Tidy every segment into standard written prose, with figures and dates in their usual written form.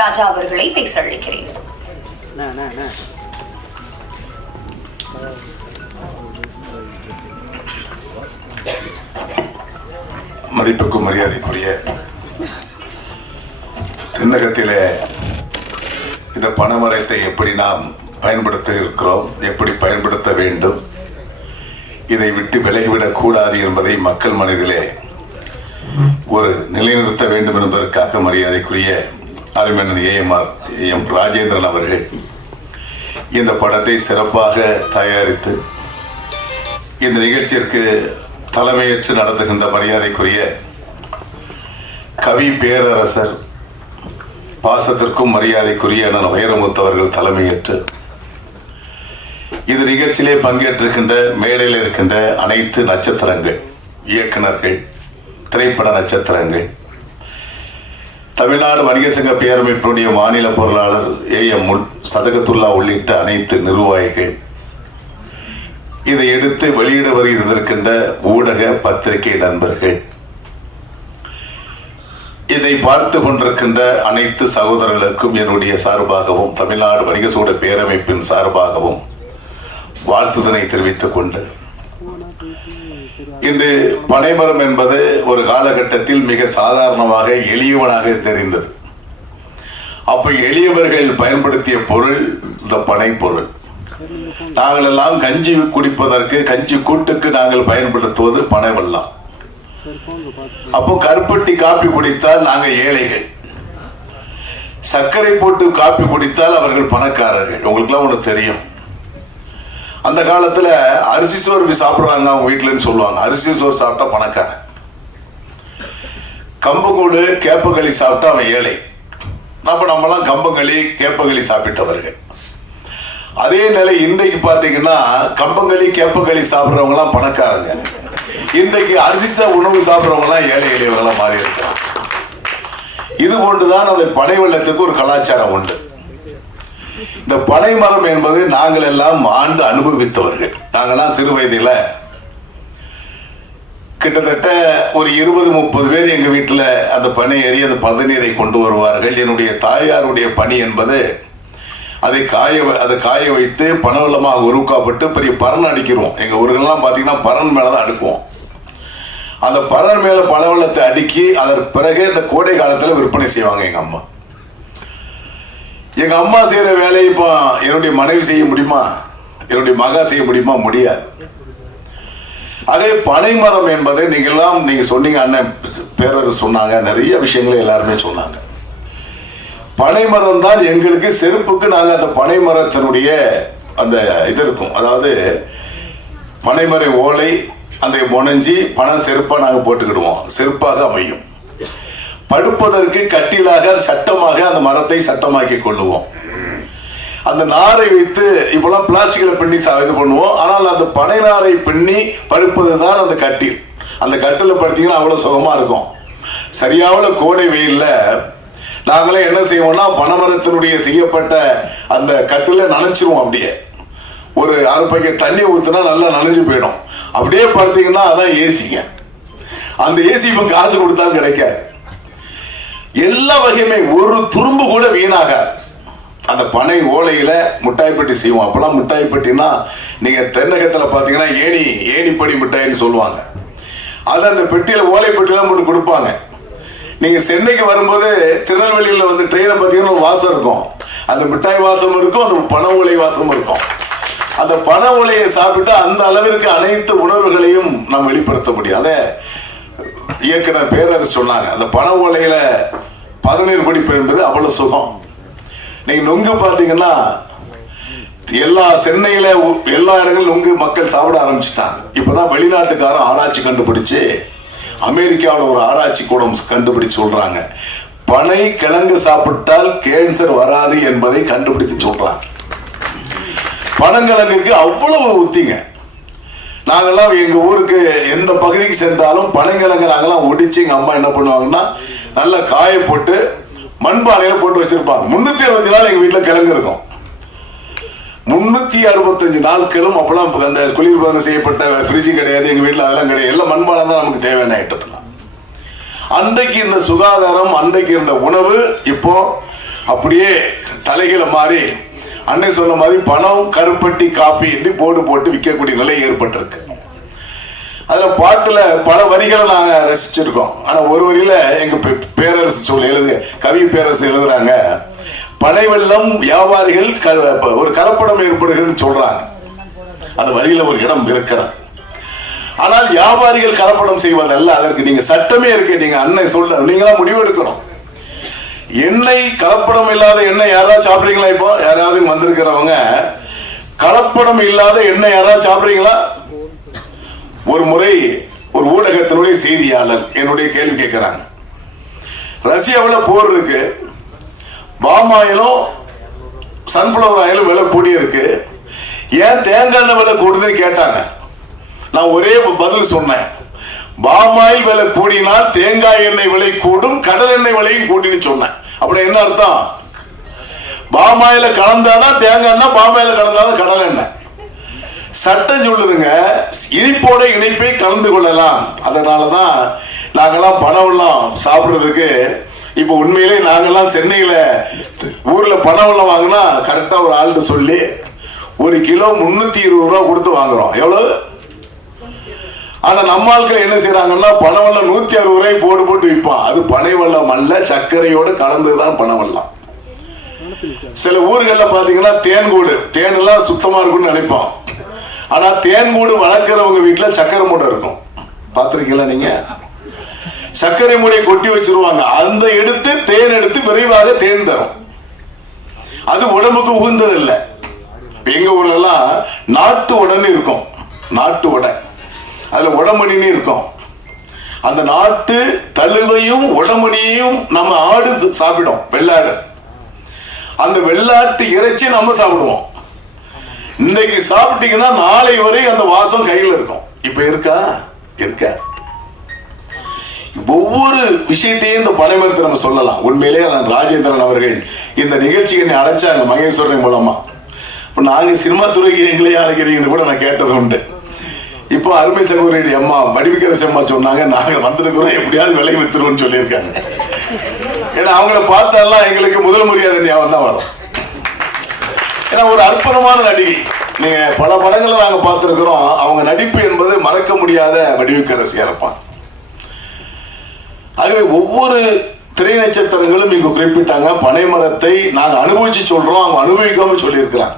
ராஜா அவர்களை பேச அழைக்கிறேன். மதிப்புக்கும் மரியாதைக்குரிய தென்னகத்திலே இந்த பனைமரத்தை எப்படி நாம் பயன்படுத்த இருக்கிறோம், எப்படி பயன்படுத்த வேண்டும், இதை விட்டு விலகிவிடக் கூடாது என்பதை மக்கள் மனதிலே ஒரு நிலைநிறுத்த வேண்டும் என்பதற்காக மரியாதைக்குரிய அருமையண்ணன் எம் ராஜேந்திரன் அவர்கள் இந்த படத்தை சிறப்பாக தயாரித்து இந்த நிகழ்ச்சிக்கு தலைமையேற்று நடத்துகின்ற மரியாதைக்குரிய கவி பேரரசர் பாசத்திற்கும் மரியாதைக்குரிய அண்ணன் வைரமுத்தவர்கள் தலைமையேற்று இந்த நிகழ்ச்சியிலே பங்கேற்றிருக்கின்ற மேடையில் இருக்கின்ற அனைத்து நட்சத்திரங்கள், இயக்குநர்கள், திரைப்பட நட்சத்திரங்கள், தமிழ்நாடு வணிக சங்க பேரமைப்பினுடைய மாநில பொருளாளர் AM சதகத்துல்லா உள்ளிட்ட அனைத்து நிர்வாகிகள், இதை எடுத்து வெளியிட வருகின்ற ஊடக பத்திரிகை நண்பர்கள், இதை பார்த்து கொண்டிருக்கின்ற அனைத்து சகோதரர்களுக்கும் என்னுடைய சார்பாகவும் தமிழ்நாடு வணிக சூட பேரமைப்பின் சார்பாகவும் வாழ்த்துதனை தெரிவித்துக் கொண்டு, இன்று பனைமரம் என்பது ஒரு காலகட்டத்தில் மிக சாதாரணமாக எளியவனாக தெரிந்தது. அப்ப எளியவர்கள் பயன்படுத்திய பொருள் இந்த பனை பொருள். நாங்கள் எல்லாம் கஞ்சி குடிப்பதற்கு, கஞ்சி கூட்டுக்கு நாங்கள் பயன்படுத்துவது பனை வெல்லம். அப்போ கருப்பட்டி காப்பி குடித்தால் நாங்கள் ஏழைகள், சர்க்கரை போட்டு காப்பி குடித்தால் அவர்கள் பணக்காரர்கள். உங்களுக்குலாம் ஒன்று தெரியும், அந்த காலத்துல அரிசி சோறு சாப்பிடுறாங்க அவங்க வீட்டுலன்னு சொல்லுவாங்க. அரிசி சோறு சாப்பிட்டா பணக்காரன், கம்பங்கூழு கேப்பங்களி சாப்பிட்டா அவன் ஏழை. நம்மலாம் கம்பங்களி கேப்பங்களி சாப்பிட்டவர்கள். அதே நிலை இன்றைக்கு பாத்தீங்கன்னா கம்பங்களி கேப்பங்களி சாப்பிட்றவங்க எல்லாம் பணக்காரங்க, இன்றைக்கு அரிசி உணவு சாப்பிட்றவங்க எல்லாம் ஏழை எளியவர்களா மாறி இருக்கிறாங்க. இது போன்றுதான் அந்த பனை வெள்ளத்துக்கு ஒரு கலாச்சாரம் உண்டு. இந்த பனை மரம் என்பது நாங்கள் எல்லாம் ஆண்டு அனுபவித்தவர்கள். நாங்கெல்லாம் சிறு வயதில் கிட்டத்தட்ட ஒரு 20-30 பேர் எங்க வீட்டில் அந்த பனை ஏறி அந்த பதநீரை கொண்டு வருவார்கள். என்னுடைய தாயாருடைய பணி என்பது அதை காய வைத்து பனவெல்லமாக உருவாக்கப்பட்டு பெரிய பரன் அடிக்கிறோம். எங்க ஊர்களெல்லாம் பார்த்தீங்கன்னா பரன் மேலதான் அடுக்குவோம். அந்த பரன் மேல பனவெல்லத்தை அடுக்கி அதற்கு பிறகு இந்த கோடை காலத்தில் விற்பனை செய்வாங்க எங்க அம்மா. எங்க அம்மா செய்யற வேலையை இப்போ என்னுடைய மனைவி செய்ய முடியுமா, என்னுடைய மகா செய்ய முடியுமா? முடியாது. அதே பனைமரம் என்பதை நீங்க சொன்னீங்க, அண்ணன் பேரரசு சொன்னாங்க, நிறைய விஷயங்களை எல்லாருமே சொன்னாங்க. பனைமரம் தான் எங்களுக்கு செருப்புக்கு நாங்கள் அந்த பனைமரத்தினுடைய அந்த இது இருக்கும், அதாவது பனைமர ஓலை அந்த முனைஞ்சி பனை செருப்பா நாங்கள் போட்டுக்கிடுவோம், செருப்பாக அமையும். படுப்பதற்கு கட்டிலாக சட்டமாக அந்த மரத்தை சட்டமாக்கி கொள்ளுவோம். அந்த நாரை வைத்து இப்பெல்லாம் பிளாஸ்டிக்ல பின்னி இது பண்ணுவோம். ஆனால் அந்த பனை நாரை பின்னி படுப்பதுதான் அந்த கட்டில். அந்த கட்டில படுத்தீங்கன்னா அவ்வளவு சுகமா இருக்கும். சரியாவல கோடை வெயில்ல நாங்களே என்ன செய்வோம்னா பனைமரத்தினுடைய செய்யப்பட்ட அந்த கட்டில நனைச்சிருவோம். அப்படியே ஒரு 1/2 பக்கெட் தண்ணி ஊத்துனா நல்லா நனைஞ்சு போயிடும். அப்படியே பார்த்தீங்கன்னா அதான் ஏசிங்க. அந்த ஏசி இப்ப காசு கொடுத்தாலும் கிடைக்காது. எல்லா வகையுமே ஒரு துரும்பு கூட வீணாகாது. அந்த பனை ஓலையில முட்டாய்பட்டி செய்வோம். அப்பெல்லாம் முட்டாய்பட்டினா நீங்க தென்னகத்துல பாத்தீங்கன்னா ஏணிப்படி மிட்டாயின்னு சொல்லுவாங்க. அது அந்த பெட்டியில ஓலை பெட்டியெல்லாம் போட்டு கொடுப்பாங்க. நீங்க சென்னைக்கு வரும்போது திருநெல்வேலியில வந்து ட்ரெயினை பார்த்தீங்கன்னா ஒரு வாசம் இருக்கும். அந்த மிட்டாய் வாசம் இருக்கும், அந்த பனை ஓலை வாசம் இருக்கும். அந்த பனை ஓலையை சாப்பிட்டு அந்த அளவிற்கு அனைத்து உணர்வுகளையும் நாம் வெளிப்படுத்த முடியும். அதை இயக்குனர் பேரரசு சொன்னாங்க, அந்த பனை ஓலையில பதநீர் குடிப்பு என்பது அவ்வளவு சுகம். நீங்க நுங்கு பாத்தீங்கன்னா சென்னையில எல்லா இடங்களும் நுங்கு மக்கள் சாப்பிட ஆரம்பிச்சுட்டாங்க. இப்பதான் வெளிநாட்டுக்காரன் ஆராய்ச்சி கண்டுபிடிச்சு, அமெரிக்காவில் ஒரு ஆராய்ச்சி கூடம் கண்டுபிடிச்சு சொல்றாங்க, பனை கிழங்கு சாப்பிட்டால் கேன்சர் வராது என்பதை கண்டுபிடித்து சொல்றாங்க. பனங்கிழங்குக்கு அவ்வளவு ஊத்திங்க. நாங்கெல்லாம் எங்க ஊருக்கு எந்த பகுதிக்கு சென்றாலும் பனங்கிழங்கு நாங்கெல்லாம் ஒடிச்சு எங்க அம்மா என்ன பண்ணுவாங்கன்னா நல்லா காய போட்டு மண்பானையில போட்டு வச்சிருப்பாங்க. 365 நாள் எங்க வீட்டுல கிழங்கு இருக்கும். 365 நாட்களும் அப்பெல்லாம் அந்த குளிர்பானம் செய்யப்பட்ட ஃப்ரிட்ஜ் கிடையாது எங்க வீட்டுல, அதெல்லாம் கிடையாது. எல்லாம் மண்பானை தான் நமக்கு தேவையான ஐட்டத்துல. அன்றைக்கு இந்த சுகாதாரம், அன்றைக்கு இருந்த உணவு இப்போ அப்படியே தலைகளை மாறி அண்ணன் சொன்ன மாதிரி பணம் கருப்பட்டி காப்பி என்று போர்டு போட்டு விற்கக்கூடிய நிலை ஏற்பட்டிருக்கு. அதுல பாட்டுல பல வரிகளை நாங்க ரசிச்சிருக்கோம். ஆனா ஒரு வரியில எங்க பேரரசு கவி பேரரசு எழுதுறாங்க, பனை வெள்ளம் வியாபாரிகள் ஒரு கலப்படம் ஏற்படுகிறது சொல்றாங்க. அந்த வரியில ஒரு இடம் இருக்கிறது. ஆனால் வியாபாரிகள் கலப்படம் செய்வதல்ல, அதற்கு நீங்க சட்டமே இருக்கு. நீங்க அண்ணன் சொல்ற நீங்களா முடிவு எடுக்கணும். எண்ணெய் கலப்படம் இல்லாத எண்ணெய் யாராவது சாப்பிடுறீங்களா? இப்போ யாராவது வந்திருக்கிறவங்க கலப்படம் இல்லாத எண்ணெய் யாராவது சாப்பிடுறீங்களா? ஒரு முறை ஒரு ஊடகத்தினுடைய செய்தியாளர் என்னுடைய கேள்வி கேட்கிறாங்க, ரஷ்யாவில் போர் இருக்கு, பாம் ஆயிலும் சன்ஃபிளவர் ஆயிலும் விலை கூடி இருக்கு, ஏன் தேங்காய் எண்ணெய் விலை கூடுதுன்னு கேட்டாங்க. நான் ஒரே பதில் சொன்னேன், பாம் ஆயில் விலை கூடினால் தேங்காய் எண்ணெய் விலை கூடும், கடல் எண்ணெய் விலையும் கூடின்னு சொன்னேன். அப்படி என்ன அர்த்தம்? பாம் ஆயில கலந்தாதான் தேங்காய் எண்ணெய், பாம் ஆயில கலந்தாதான் கடல் எண்ணெய். சட்டம் சொல்லுதுங்க, இனிப்போட இனிப்பை கலந்து கொள்ளலாம். அதனாலதான் நாங்கெல்லாம் பனவெல்லம் சாப்பிடுறதுக்கு இப்ப உண்மையிலே நாங்கெல்லாம் சென்னையில ஊர்ல பனவெல்லம் வாங்கினா கரெக்டா ஒரு ஆள்கிட்ட சொல்லி 1 கிலோ 320 ரூபா கொடுத்து வாங்குறோம். எவ்வளவு? ஆனா நம்ம ஆட்கள் என்ன செய்யறாங்கன்னா பனவெல்லம் 160 ரூபாய் போட்டு விற்பான். அது பனை வெல்லம் அல்ல, சர்க்கரையோடு கலந்துதான் பனவெல்லம். சில ஊர்கள்ல பாத்தீங்கன்னா தேன்கூடு, தேன் எல்லாம் சுத்தமா இருக்கும்னு நினைப்போம். ஆனா தேன்கூடு வளர்க்கிறவங்க வீட்டுல சர்க்கரை மூடை இருக்கும். பாத்திருக்கீங்களா நீங்க? சர்க்கரை மூடையை கொட்டி வச்சிருவாங்க. அந்த எடுத்து தேன் எடுத்து விரைவாக தேன் தரும். அது உடம்புக்கு உகந்தது இல்லை. எங்க ஊர்ல எல்லாம் நாட்டு உடனே இருக்கும், நாட்டு உடை, அதுல உடமணின்னு இருக்கும். அந்த நாட்டு தழுவையும் உடமணியையும் நம்ம ஆடு சாப்பிடும், வெள்ளாடு. அந்த வெள்ளாட்டு இறைச்சி நம்ம சாப்பிடுவோம். இன்னைக்கு சாப்பிட்டீங்கன்னா நாளை வரை அந்த வாசம் கையில் இருக்கும். இப்ப இருக்கா? இருக்க. ஒவ்வொரு விஷயத்தையும் இந்த பனைமரத்தை நம்ம சொல்லலாம். உண்மையிலேயே ராஜேந்திரன் அவர்கள் இந்த நிகழ்ச்சிக்கு என்னை அழைச்சாங்க மகேஸ்வரன் மூலமா. இப்ப நாங்க சினிமா துறைக்கு எங்களையே அழைக்கிறீங்கன்னு கூட நான் கேட்டது உண்டு. இப்போ அருமை சகோதரி அம்மா வடிவிக்கிற அம்மா சொன்னாங்க, நாங்க வந்திருக்கிறோம் எப்படியாவது விலை வித்துருவோம்னு சொல்லியிருக்காங்க. ஏன்னா அவங்கள பார்த்தாலாம் எங்களுக்கு முதல் மரியாதை ஞாபகம் தான் வரும். ஏன்னா ஒரு அற்புதமான நடிகை. நீங்க பல படங்களை நாங்க பார்த்திருக்கிறோம். அவங்க நடிப்பு என்பது மறக்க முடியாத வடிவுக்கரசியா இருப்பான். ஆகவே ஒவ்வொரு திரை நட்சத்திரங்களும் இங்கு குறிப்பிட்டாங்க. பனைமரத்தை நாங்க அனுபவிச்சு சொல்றோம், அவங்க அனுபவிக்காம சொல்லி இருக்கிறாங்க.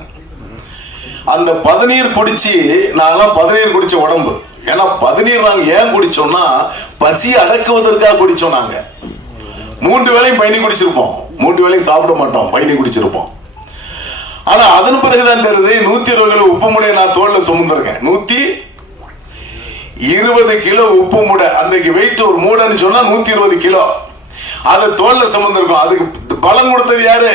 அந்த பதநீர் குடிச்சு, நாங்கெல்லாம் பதநீர் குடிச்ச உடம்பு. ஏன்னா பதநீர் நாங்க ஏன் குடிச்சோம்னா பசி அடக்குவதற்காக குடிச்சோம். நாங்க 3 வேளையும் பயணி குடிச்சிருப்போம், 3 வேளையும் சாப்பிட மாட்டோம், பயணி குடிச்சிருப்போம். ஆனா அதன் பிறகுதான் தெரியுது 120 கிலோ உப்பு முடைய நான் தோல்ல சுமந்திருக்கேன். 120 கிலோ உப்பு மூடை, அன்றைக்கு வெயிட் ஒரு மூடைன்னு சொன்னா 120 கிலோ, அதை தோல்ல சுமந்திருக்கோம். அதுக்கு பலம் கொடுத்தது யாரு?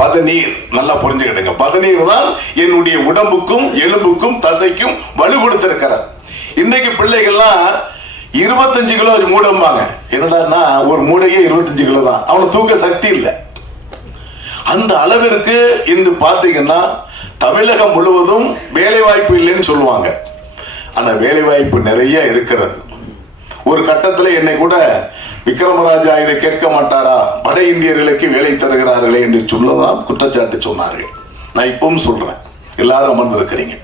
பதநீர். நல்லா புரிஞ்சுக்கிடுங்க, பதநீர் தான் என்னுடைய உடம்புக்கும் எலும்புக்கும் தசைக்கும் வலு கொடுத்திருக்கிறார். இன்னைக்கு பிள்ளைகள்லாம் 25 கிலோ மூடம்பாங்க. என்னடா ஒரு மூடையே 25 கிலோ தான், அவனுக்கு தூக்க சக்தி இல்லை. அந்த அளவிற்கு இன்று பார்த்தீங்கன்னா தமிழகம் முழுவதும் வேலை வாய்ப்பு இல்லைன்னு சொல்லுவாங்க. ஆனா வேலை வாய்ப்பு நிறைய இருக்கிறது. ஒரு கட்டத்தில் என்னை கூட விக்ரமராஜா இதை கேட்க மாட்டாரா, வட இந்தியர்களுக்கு வேலை தருகிறார்களே என்று சொல்லதான் குற்றச்சாட்டு சொன்னார்கள். நான் இப்பவும் சொல்றேன், எல்லாரும் அமர்ந்திருக்கிறீங்க.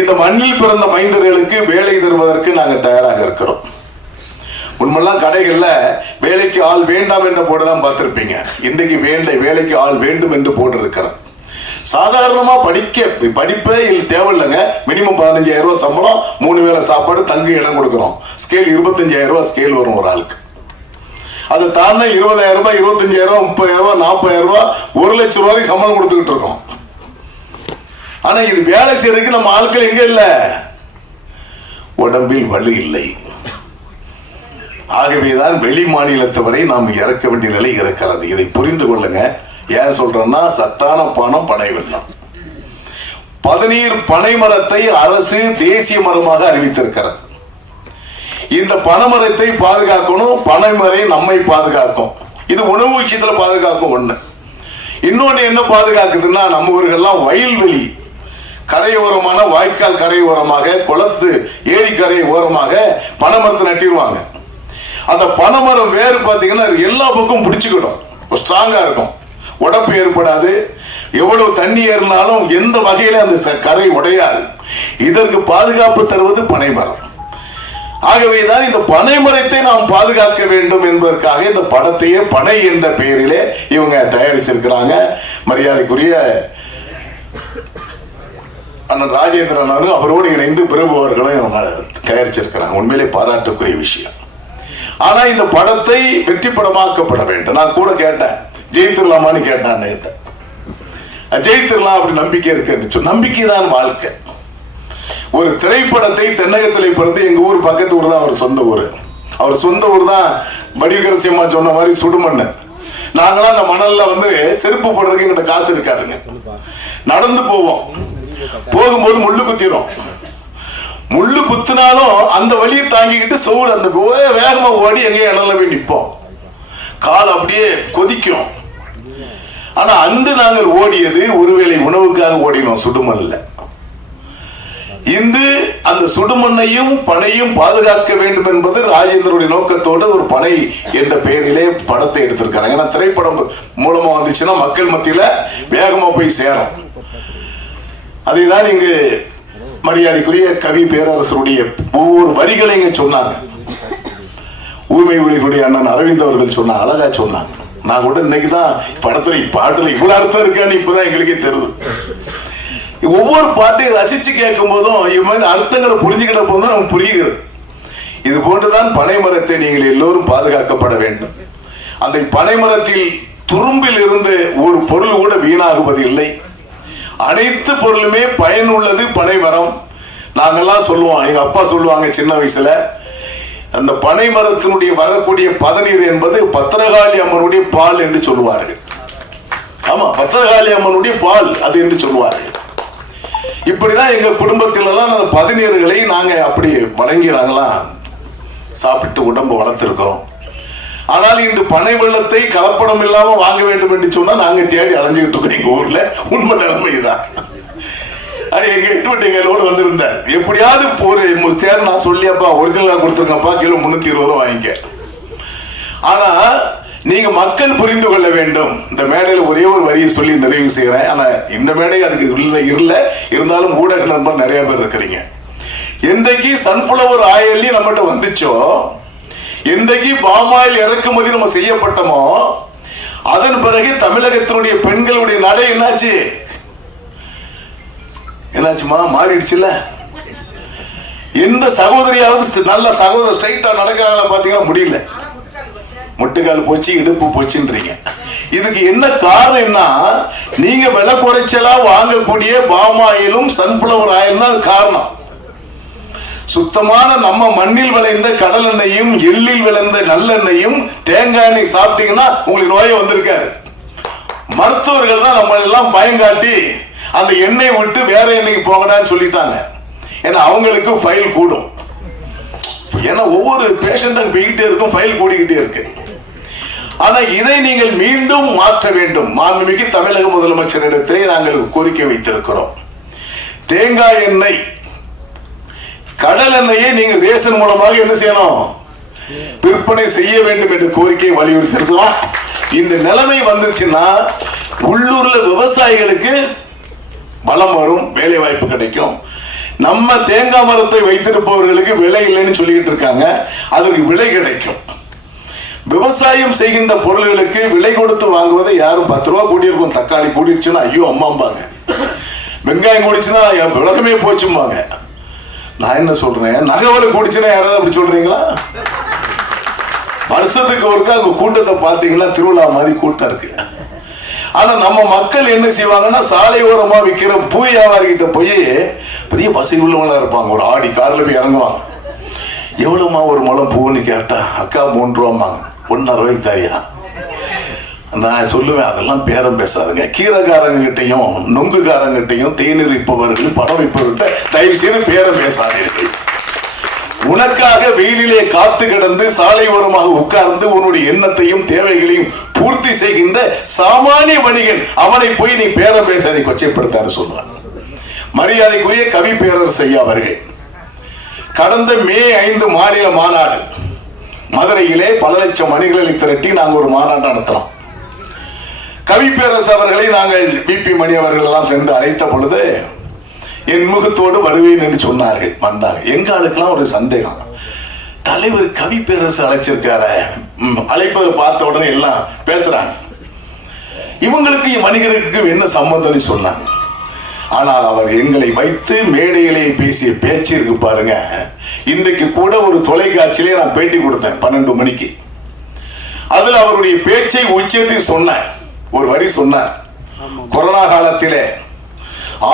இந்த மண்ணில் பிறந்த மைந்தர்களுக்கு வேலை தருவதற்கு நாங்கள் தயாராக இருக்கிறோம். உண்மையெல்லாம் கடைகள்ல வேலைக்கு ஆள் வேண்டாம் என்ற போர்டுதான் பார்த்திருப்பீங்க. இன்றைக்கு வேலைக்கு ஆள் வேண்டும் என்று போர்டு இருக்கிறது. சாதாரணமா படிப்பே தேவையில்லைங்க. மினிமம் 15,000 ரூபாய் சம்பளம், 3 வேளை சாப்பாடு, தங்கு இடம் கொடுக்கிறோம். ஸ்கேல் 25,000 ரூபாய் ஸ்கேல் வரும் ஒரு ஆளுக்கு. அது தானே 20,000 ரூபாய், 25,000 ரூபாய், 30,000 ரூபாய், 40,000 ரூபாய், 1,00,000 ரூபாய்க்கு சம்பளம் கொடுத்துக்கிட்டு இருக்கோம். ஆனா இது வேலை செய்யறதுக்கு நம்ம ஆட்கள் எங்க இல்ல, உடம்பில் வலு இல்லை. ஆகவேதான் வெளி மாநிலத்தவரை நாம் இறக்க வேண்டிய நிலை இருக்கிறது. இதை புரிந்து கொள்ளுங்க. ஏன் சொல்றேன்னா சத்தான பானம் பனை வெல்லம். பதநீர் பனை மரத்தை அரசு தேசிய மரமாக அறிவித்திருக்கிறது. இந்த பனைமரத்தை பாதுகாக்கணும், பனைமரை நம்மை பாதுகாக்கும். இது உணவு விஷயத்துல பாதுகாக்கும் ஒண்ணு. இன்னொன்னு என்ன பாதுகாக்குதுன்னா, நம்ம ஊர்கள்லாம் வயல்வெளி கரையோரமான வாய்க்கால் கரையோரமாக, குளத்து ஏரி கரை ஓரமாக பனைமரத்தை நட்டிடுவாங்க. அந்த பனைமரம் வேறு பார்த்தீங்கன்னா எல்லா பக்கம் பிடிச்சுக்கிடும். ஸ்ட்ராங்கா இருக்கும், உடப்பு ஏற்படாது. எவ்வளவு தண்ணி ஏறினாலும் எந்த வகையில அந்த கரை உடையாது. இதற்கு பாதுகாப்பு தருவது பனைமரம். ஆகவேதான் இந்த பனைமரத்தை நாம் பாதுகாக்க வேண்டும் என்பதற்காக இந்த படத்தையே பனை என்ற பெயரிலே இவங்க தயாரிச்சிருக்கிறாங்க. மரியாதைக்குரிய அண்ணன் ராஜேந்திரன் அவரோடு இணைந்து பிரபு அவர்களும் இவங்க தயாரிச்சிருக்கிறாங்க. உண்மையிலே பாராட்டுக்குரிய விஷயம். ஆனா இந்த படத்தை வெற்றி படமாக்கப்பட வேண்டும். நான் கூட கேட்டேன், ஜெயித்திரலாமான்னு கேட்டேன். ஜெயித்திரலாம் அப்படி நம்பிக்கை இருக்கு. நம்பிக்கை தான் வாழ்க்கை. ஒரு திரைப்படத்தை தென்னகத்திலே பிறந்து எங்க ஊர் பக்கத்து ஊர் தான் அவர் சொந்த ஊர். அவர் சொந்த ஊர் தான் வடிவகரசியம்மா சொன்ன மாதிரி சுடுமண்ணு. நாங்களாம் அந்த மணல்ல வந்து செருப்பு போடுறதுக்கு எங்கிட்ட காசு இருக்காதுங்க. நடந்து போவோம், போகும்போது முள்ளு குத்திரும். முள்ளு குத்தினாலும் அந்த வழியை தாங்கிக்கிட்டு சோறு அந்த வேகமா ஓடி எங்கேயும் இணல போய் நிற்போம். கால் அப்படியே கொதிக்கும். ஆனா அன்று நாங்கள் ஓடியது ஒருவேளை உணவுக்காக ஓடினோம், சுடுமண்ல. இன்று அந்த சுடுமண்ணையும் பனையும் பாதுகாக்க வேண்டும் என்பது ராஜேந்திரனுடைய நோக்கத்தோடு ஒரு பனை என்ற பெயரிலே படத்தை எடுத்திருக்காங்க. ஏன்னா திரைப்படம் மூலமா வந்துச்சுன்னா மக்கள் மத்தியில வேகமா போய் சேரும். அதைதான் இங்கு மரியாதைக்குரிய கவி பேரரசருடைய ஒவ்வொரு வரிகளை இங்க சொன்னாங்க. ஊமை ஒளிகளுடைய அண்ணன் அரவிந்த் அவர்கள் சொன்னாங்க, அழகா சொன்னாங்க. நான் கூட இன்னைக்குதான் படத்துல பாட்டுல இவ்வளவு அர்த்தம் இருக்கான்னு இப்பதான் எங்களுக்கே தெரியுது. ஒவ்வொரு பாட்டையும் ரசிச்சு கேட்கும் போதும் இவங்க அர்த்தங்களை புரிஞ்சுக்கிட்ட போதும் நமக்கு புரிகிறது. இது போன்றுதான் பனைமரத்தை நீங்கள் எல்லோரும் பாதுகாக்கப்பட வேண்டும். அந்த பனைமரத்தில் துரும்பில் இருந்து ஒரு பொருள் கூட வீணாகுவது இல்லை. அனைத்து பொருளுமே பயனுள்ளது பனைமரம். நாங்கெல்லாம் சொல்லுவோம், எங்க அப்பா சொல்லுவாங்க சின்ன வயசுல, அந்த பனை மரத்தினுடைய வரக்கூடிய பதநீர் என்பது பத்திரகாளி அம்மனுடைய பால் என்று சொல்லுவார்கள். ஆமா, பத்திரகாளி அம்மனுடைய பால் அது என்று சொல்லுவார்கள். இப்படிதான் எங்க குடும்பத்திலெல்லாம் அந்த பதநீர்களை நாங்க அப்படி வணங்கி நாங்கெல்லாம் சாப்பிட்டு உடம்பு வளர்த்திருக்கிறோம். ஆனால் இந்த பனை வெள்ளத்தை கலப்படம் இல்லாம வாங்க வேண்டும் என்று சொன்னா நாங்க தேடி அலைஞ்சுக்கிட்டு இருக்கோம். எங்க ஊர்ல உண்மை நிலைமைதான். எங்க எங்களோட வந்திருந்தார். எப்படியாவது ஒரு சேர் நான் சொல்லியப்பா ஒரிஜினலா கொடுத்துருங்கப்பா, கிலோ 320 ரூபா வாங்கிக்க. ஆனா நீங்க மக்கள் புரிந்து கொள்ள வேண்டும். இந்த மேடையில் ஒரே ஒரு வரியை சொல்லி நிறைவு செய்யறேன். ஆனா இந்த மேடை அதுக்கு இருந்தாலும் ஊடக நண்பர் நிறைய பேர் இருக்கிறீங்க. எந்தைக்கு சன்ஃபிளவர் ஆயில் நம்மகிட்ட வந்துச்சோ, எந்தைக்கு பாமாயில் இறக்குமதி நம்ம செய்யப்பட்டோமோ, அதன் பிறகு தமிழகத்தினுடைய பெண்களுடைய நடை என்னாச்சுமா மாறிடுச்சுல. எந்த சகோதரியாவது நல்ல சகோதரர் ஸ்ட்ரைட்டா நடக்கிறாங்களா பாத்தீங்கன்னா முடியல. முட்டுக்கால் போச்சு, இடுப்பு போச்சுன்றீங்க. இதுக்கு என்ன காரணம்னா, நீங்க விலை குறைச்சலா வாங்கக்கூடிய பாமாயிலும் சன்ஃபிளவர் ஆயில் தான் காரணம். சுத்தமான நம்ம மண்ணில் விளைந்த கடல் எண்ணெயும் எள்ளில் விளைந்த நல்லெண்ணையும் தேங்காய் எண்ணெய் சாப்பிட்டீங்கன்னா உங்களுக்கு நோயே வந்திருக்காரு. மருத்துவர்கள் தான் நம்ம எல்லாம் பயங்காட்டி அந்த எண்ணெய் விட்டு வேற எண்ணெய்க்கு போங்கடான்னு சொல்லிட்டாங்க. ஏன்னா அவங்களுக்கு ஃபைல் கூடும். ஏன்னா ஒவ்வொரு பேஷண்ட் போய்கிட்டே இருக்கும், ஃபைல் கூடிக்கிட்டே இருக்கு. ஆனா இதை நீங்கள் மீண்டும் மாற்ற வேண்டும். மாண்புமிகு தமிழக முதலமைச்சரிடத்திலே நாங்கள் கோரிக்கை வைத்திருக்கிறோம். தேங்காய் எண்ணெய், கடல் எண்ணெயை நீங்கள் ரேஷன் மூலமாக என்ன செய்யணும், விற்பனை செய்ய வேண்டும் என்ற கோரிக்கையை வலியுறுத்தி இருக்கிறோம். இந்த நிலைமை வந்துச்சுன்னா உள்ளூர்ல விவசாயிகளுக்கு பலம் வரும், வேலை வாய்ப்பு கிடைக்கும். நம்ம தேங்காய் மரத்தை வைத்திருப்பவர்களுக்கு விலை இல்லைன்னு சொல்லிட்டு இருக்காங்க, அதற்கு விலை கிடைக்கும். விவசாயம் செய்கின்ற பொருள்களுக்கு விலை கொடுத்து வாங்குவதை யாரும் 10 ரூபா கூடி இருக்கும். தக்காளி கூடிடுச்சுன்னா ஐயோ அம்மாம்பாங்க, வெங்காயம் கூடிச்சுன்னா உலகமே போச்சும்பாங்க. நான் என்ன சொல்றேன், நகவலை கூடிச்சுன்னா யாராவது அப்படி சொல்றீங்களா? வருஷத்துக்கு ஒருக்கா அங்க கூட்டத்தை பார்த்தீங்கன்னா திருவிழா மாதிரி கூட்டம் இருக்கு. ஆனா நம்ம மக்கள் என்ன செய்வாங்கன்னா, சாலை ஓரமா விற்கிற பூ வியாபாரிகிட்ட போய் பெரிய வசதி உள்ளவங்களா இருப்பாங்க, ஒரு ஆடி கார்ல போய் இறங்குவாங்க. எவ்வளவுமா ஒரு முழம் பூன்னு கேட்டா, அக்கா 3 ரூபாம்பாங்க. 1.5 ரூபாய்க்கு தாரியா? நான் சொல்லுவேன், அதெல்லாம் பேரம் பேசாதுங்க. கீரைக்காரங்க கிட்டையும் நொங்குக்காரங்கிட்டையும் தேநீர் விற்பவர்கள் படம் விற்பவர்கிட்ட தயவு செய்து பேரம் பேசாதீர்கள். உனக்காக வெயிலிலே காத்து கிடந்து சாலை ஓரமாக உட்கார்ந்து உன்னுடைய எண்ணத்தையும் தேவைகளையும் பூர்த்தி செய்கின்ற சாமானிய வணிகன், அவனை போய் நீ பேரம் பேசாதை கொச்சைப்படுத்தாரு சொல்றான். மரியாதைக்குரிய கவி பேரரசு ஐயா அவர்கள் கடந்த மே 5 மாநில மாநாடு மதுரையிலே பல லட்சம் மணிகளை திரட்டி நாங்கள் ஒரு மாநாடு நடத்தலாம். கவிப்பேரரசு அவர்களை நாங்கள் பிபி மணி அவர்கள் எல்லாம் சென்று அழைத்த பொழுது என் முகத்தோடு வருவேன் என்று சொன்னார்கள். வந்தாங்க. எங்க ஆளுக்கெல்லாம் ஒரு சந்தேகம், தலைவர் கவிப்பேரரசு அழைச்சிருக்காரு, அழைப்பதை பார்த்த உடனே எல்லாம் பேசுறாங்க, இவங்களுக்கு வணிகர்களுக்கும் என்ன சம்பந்தம்னு சொன்னாங்க. ஆனால் அவர் எங்களை வைத்து மேடையிலே பேசிய பேச்சு இருக்கு பாருங்க. இன்றைக்கு கூட ஒரு தொலைக்காட்சியிலே நான் பேட்டி கொடுத்தேன் 12 மணிக்கு. அதுல அவருடைய பேச்சை உச்சத்தில் சொன்னார். ஒரு வரி சொன்னார், கொரோனா காலத்திலே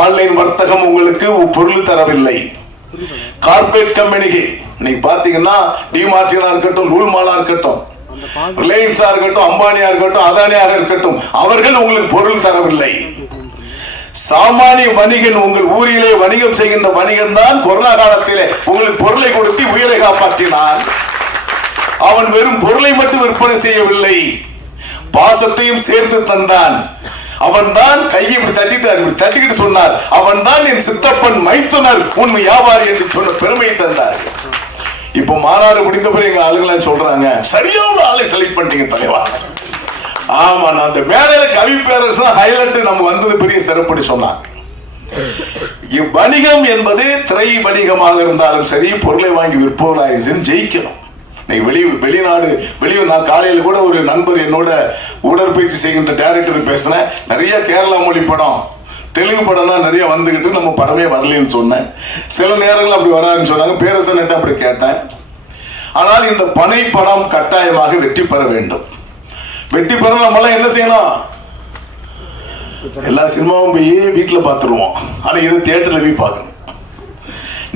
ஆன்லைன் வர்த்தகம் உங்களுக்கு பொருள் தரவில்லை. கார்பரேட் கம்பெனிக்கு நீங்க பாத்தீங்கன்னா டிமார்டினா இருக்கட்டும், லூல்மாலா இருக்கட்டும், ரிலையன்ஸா இருக்கட்டும், அம்பானியா இருக்கட்டும், அதானியாக இருக்கட்டும், அவர்கள் உங்களுக்கு பொருள் தரவில்லை. சாமானிய வணிகன், உங்கள் ஊரிலே வணிகம் செய்கின்ற வணிகன் தான் கொரோனா காலத்திலே உங்களுக்கு பொருளை கொடுத்து உயிரை காப்பாற்றினான். அவன் வெறும் பொருளை மட்டும் விற்பனை செய்யவில்லை, பாசத்தையும் சேர்த்து தந்தான். அவன் தான் கையை இப்படி தட்டிட்டார், இப்படி தட்டிக்கிட்டு சொன்னார், அவன் தான் என் சித்தப்பன் மைத்துனர் உன் வியாபாரி என்று சொன்ன பெருமையை தந்தார். இப்ப மாநாடு முடிந்த பிறகு எங்க ஆளுங்களாம் சொல்றாங்க, சரியான ஆளை செலக்ட் பண்ணிட்டீங்க தலைவா. ஆமா, நான் அந்த மேடையில கவிப்பேரரசு ஹைலைட் நம்ம வந்தது பெரிய சிறப்பு சொன்னாங்க. வணிகம் என்பது திரை வணிகமாக இருந்தாலும் சரி, பொருளை வாங்கி விற்பவர்களாக ஜெயிக்கணும். வெளியூர் நான் காலையில் கூட ஒரு நண்பர் என்னோட உடற்பயிற்சி செய்கின்ற டைரக்டர் பேசினேன். நிறைய கேரளா மொழி படம், தெலுங்கு படம் தான் நிறைய வந்துகிட்டு நம்ம படமே வரலன்னு சொன்னேன். சில நேரங்கள் அப்படி வராதுன்னு சொன்னாங்க. பேரரசன் அப்படி கேட்டேன். ஆனால் இந்த பனை படம் கட்டாயமாக வெற்றி பெற வேண்டும். வெற்றி பெற நம்மளாம் என்ன செய்யணும்? எல்லா சினிமாவும் போய் வீட்டில் பார்த்துருவோம். ஆனா இது தியேட்டர்ல போய் பார்க்கணும்.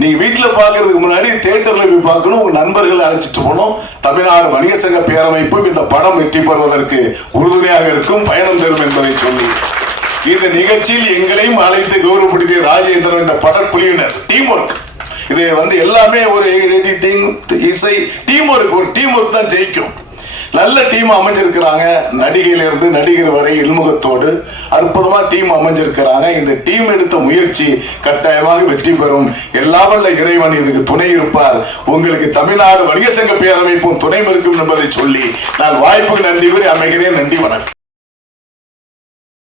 நீங்க வீட்டுல பாக்குறதுக்கு முன்னாடி தியேட்டர்ல போய் பார்க்கணும். உங்க நண்பர்களை அழைச்சிட்டு போகணும். தமிழ்நாடு வணிக சங்க பேரமைப்பும் இந்த படம் வெற்றி பெறுவதற்கு உறுதுணையாக இருக்கும், பயணம் தரும் என்பதை சொல்லி இந்த நிகழ்ச்சியில் எங்களையும் அழைத்து கௌரவப்படுத்திய ராஜேந்திரன், இந்த படக்குழுவினர் டீம் ஒர்க், இது எல்லாமே ஒரு எடிட்டிங், இசை டீம் ஒர்க். ஒரு டீம் ஒர்க் தான் ஜெயிக்கும். நல்ல டீம் அமைஞ்சிருக்கிறாங்க. நடிகையிலிருந்து நடிகர் வரை இல்முகத்தோடு அற்புதமா டீம் அமைஞ்சிருக்கிறாங்க. இந்த டீம் எடுத்த முயற்சி கட்டாயமாக வெற்றி பெறும். எல்லாம் வல்ல இறைவன் இதுக்கு துணை இருப்பார். உங்களுக்கு தமிழ்நாடு வணிக சங்க பேரமைப்பும் துணை இருக்கும் என்பதை சொல்லி நான் வாய்ப்புக்கு நன்றி கூறி அமைகிறேன். நன்றி, வணக்கம்.